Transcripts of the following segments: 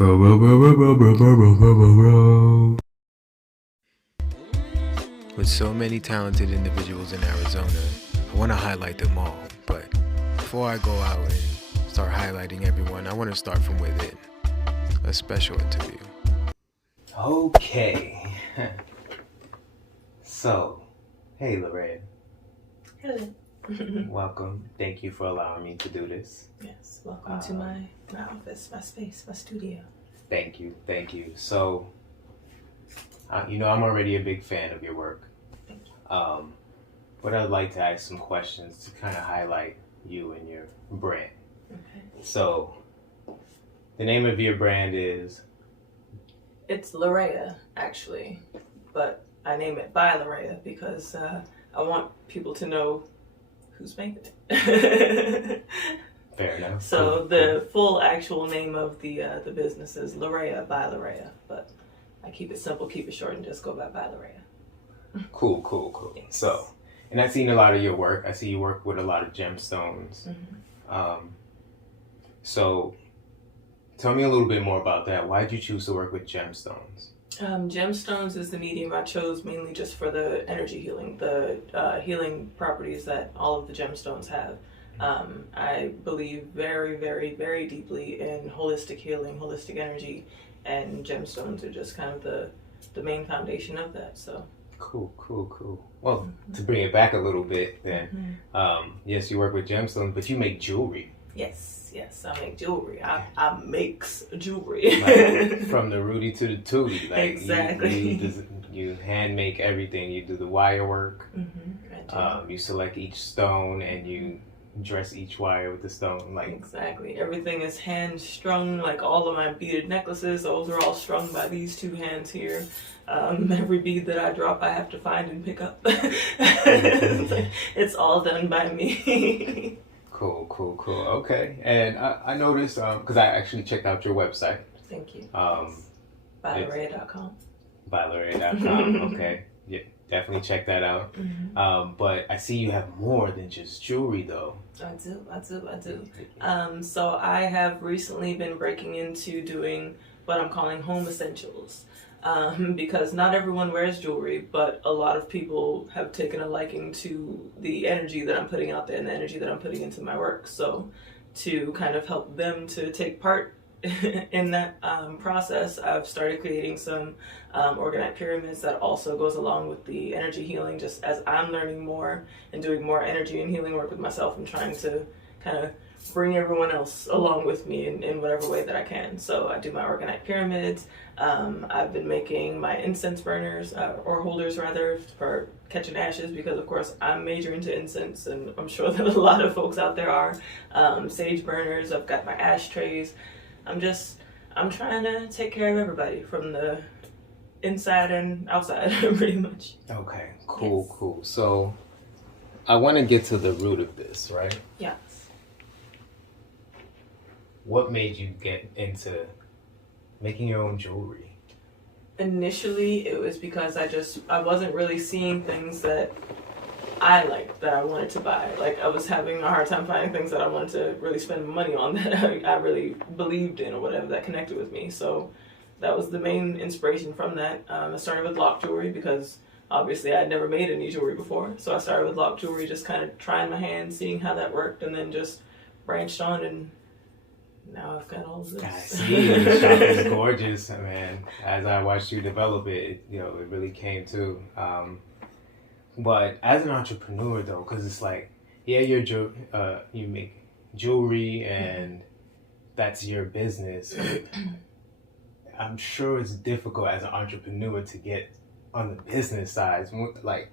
With so many talented individuals in Arizona, I want to highlight them all. But before I go out and start highlighting everyone, I want to start from within. A special interview. Okay. So, hey Laraya. Hello. Welcome. Thank you for allowing me to do this. Yes, welcome to my office, my space, my studio. Thank you. So, I'm already a big fan of your work. Thank you. But I'd like to ask some questions to kind of highlight you and your brand. Okay. So, the name of your brand is? It's Laraya, actually, but I name it by Laraya because I want people to know who's making it. Fair enough. So the full actual name of the business is Laraya by Laraya, but I keep it simple, keep it short, and just go by Laraya. Cool. Yes. So, and I've seen a lot of your work. I see you work with a lot of gemstones. Mm-hmm. So, tell me a little bit more about that. Why did you choose to work with gemstones? Gemstones is the medium I chose mainly just for the energy healing, the healing properties that all of the gemstones have. I believe very, very, very deeply in holistic healing, holistic energy, and gemstones are just kind of the main foundation of that. So Cool. Well, to bring it back a little bit then, yes, you work with gemstones, but you make jewelry. Yes, I make jewelry. I makes jewelry. Like, from the Rudy to the Tootie. Like, exactly. you hand make everything. You do the wire work. Mm-hmm. You select each stone and you dress each wire with the stone. Like, exactly. Everything is hand strung. Like all of my beaded necklaces, those are all strung by these two hands here. Every bead that I drop, I have to find and pick up. It's all done by me. Cool. Okay. And I noticed, because I actually checked out your website. Thank you. Bylaraya.com. Bylaraya.com. Okay. Yeah, definitely check that out. Mm-hmm. But I see you have more than just jewelry, though. I do. So I have recently been breaking into doing what I'm calling home essentials. Because not everyone wears jewelry, but a lot of people have taken a liking to the energy that I'm putting out there and the energy that I'm putting into my work. So to kind of help them to take part in that process, I've started creating some organite pyramids that also goes along with the energy healing. Just as I'm learning more and doing more energy and healing work with myself, I'm trying to kind of bring everyone else along with me in whatever way that I can. So I do my organite pyramids. I've been making my incense burners, or holders rather, for catching ashes, because of course I'm major into incense, and I'm sure that a lot of folks out there are. Sage burners, I've got my ashtrays. I'm trying to take care of everybody from the inside and outside, pretty much. Okay, cool. So I want to get to the root of this, right? Yes. What made you get into making your own jewelry? Initially, it was because I wasn't really seeing things that I liked, that I wanted to buy. Like, I was having a hard time finding things that I wanted to really spend money on, that I really believed in, or whatever, that connected with me. So that was the main inspiration from that. I started with lock jewelry because obviously I had never made any jewelry before. So I started with lock jewelry, just kind of trying my hand, seeing how that worked, and then just branched on, and now I've got all of this. I see. The shop is gorgeous, man. As I watched you develop it, it really came to. But as an entrepreneur, though, because it's like, yeah, you make jewelry and that's your business. I'm sure it's difficult as an entrepreneur to get on the business side, like.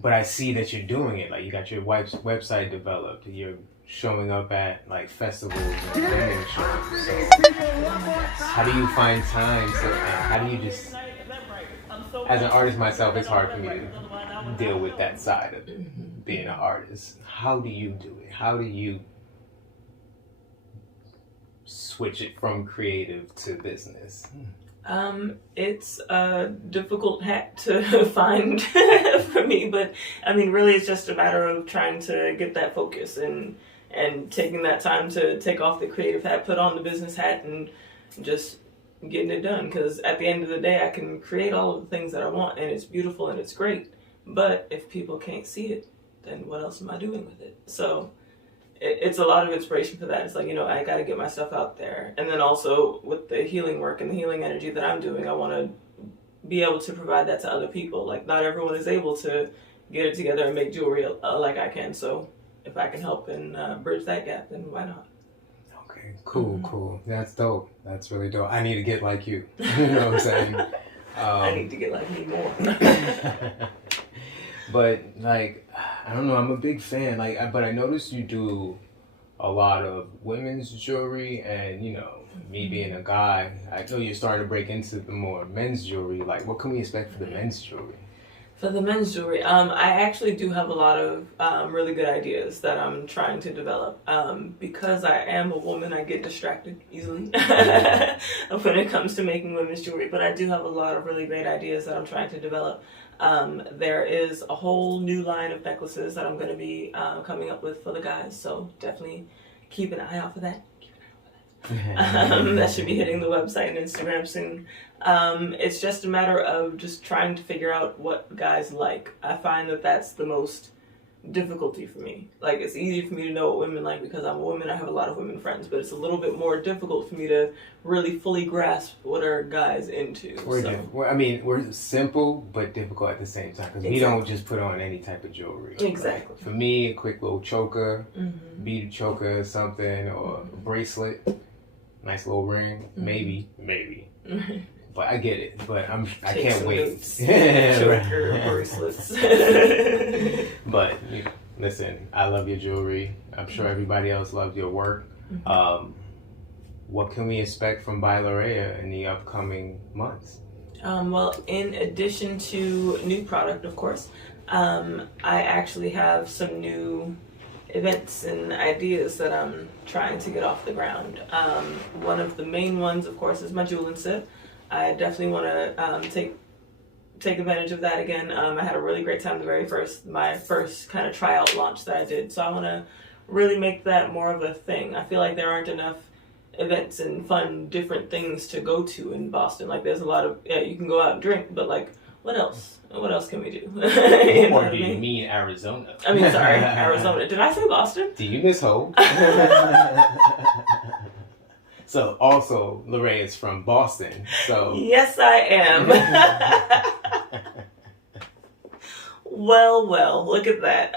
But I see that you're doing it. Like, you got your website developed. You're showing up at like festivals and women's shows. So how do you find time to? How do you just? As an artist myself, it's hard for me to deal with that side of being an artist. How do you do it? How do you switch it from creative to business? It's a difficult hat to find for me, but I mean, really, it's just a matter of trying to get that focus and taking that time to take off the creative hat, put on the business hat, and just getting it done. Because at the end of the day, I can create all of the things that I want, and it's beautiful and it's great. But if people can't see it, then what else am I doing with it? So it's a lot of inspiration for that. It's like, I got to get my stuff out there. And then also with the healing work and the healing energy that I'm doing, I want to be able to provide that to other people. Like, not everyone is able to get it together and make jewelry like I can. So if I can help and bridge that gap, then why not? Okay, cool. That's dope. That's really dope. I need to get like you. You know what I'm saying? I need to get like me more. But like, I don't know, I'm a big fan. But I noticed you do a lot of women's jewelry, and me being a guy, I know you're starting to break into the more men's jewelry. Like, what can we expect for the men's jewelry? For the men's jewelry, I actually do have a lot of really good ideas that I'm trying to develop. Because I am a woman, I get distracted easily when it comes to making women's jewelry. But I do have a lot of really great ideas that I'm trying to develop. There is a whole new line of necklaces that I'm going to be coming up with for the guys. So definitely keep an eye out for that. That should be hitting the website and Instagram soon. It's just a matter of just trying to figure out what guys like. I find that that's the most difficulty for me. Like, it's easy for me to know what women like because I'm a woman. I have a lot of women friends, but it's a little bit more difficult for me to really fully grasp what are guys into. We're simple but difficult at the same time because we don't just put on any type of jewelry. Exactly. Like, for me, a quick little choker, beaded choker or something, or a bracelet, nice little ring, maybe. But I get it. But I can't wait. Choker, bracelets. But listen, I love your jewelry. I'm sure everybody else loves your work. What can we expect from by Laraya in the upcoming months? Well, in addition to new product, of course, I actually have some new events and ideas that I'm trying to get off the ground. One of the main ones, of course, is my Jewel and Sip. I definitely want to take advantage of that again. I had a really great time my first kind of tryout launch that I did. So I want to really make that more of a thing. I feel like there aren't enough events and fun, different things to go to in Boston. Like, there's a lot of, you can go out and drink, but like, what else? What else can we do? Or do you mean Arizona? Sorry, Arizona. Did I say Boston? Do you miss home? So also, Laraya is from Boston. So yes, I am. Well, look at that.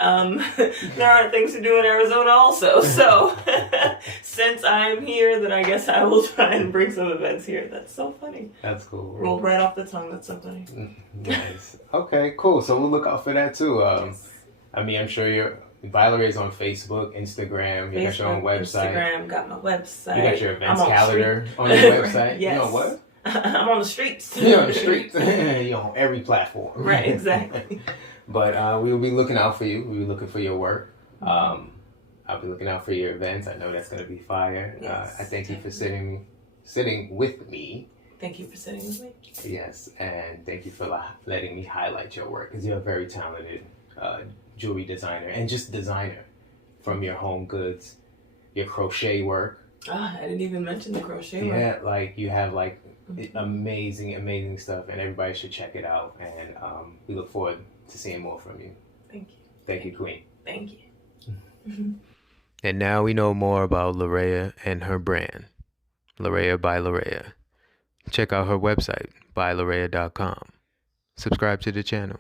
There are things to do in Arizona also. So since I'm here, then I guess I will try and bring some events here. That's so funny. That's cool. Rolled right off the tongue. That's so funny. Nice. Okay, cool. So we'll look out for that too. Yes. I'm sure by Laraya is on Facebook, Instagram. You got your own website. Instagram, got my website. You got your events calendar on your website. Yes. You know what? I'm on the streets. You're on the streets. You're on every platform. Right, exactly. But we'll be looking out for you. We'll be looking for your work. I'll be looking out for your events. I know that's going to be fire. Yes, I thank you for sitting with me. Thank you for sitting with me. Yes, and thank you for letting me highlight your work because you're a very talented jewelry designer and just designer from your home goods, your crochet work. I didn't even mention the crochet work. Yeah, like you have amazing stuff, and everybody should check it out. And we look forward to seeing more from you. Thank you. Thank you, Queen. Thank you. And now we know more about Laraya and her brand, Laraya by Laraya. Check out her website, bylaraya.com. Subscribe to the channel.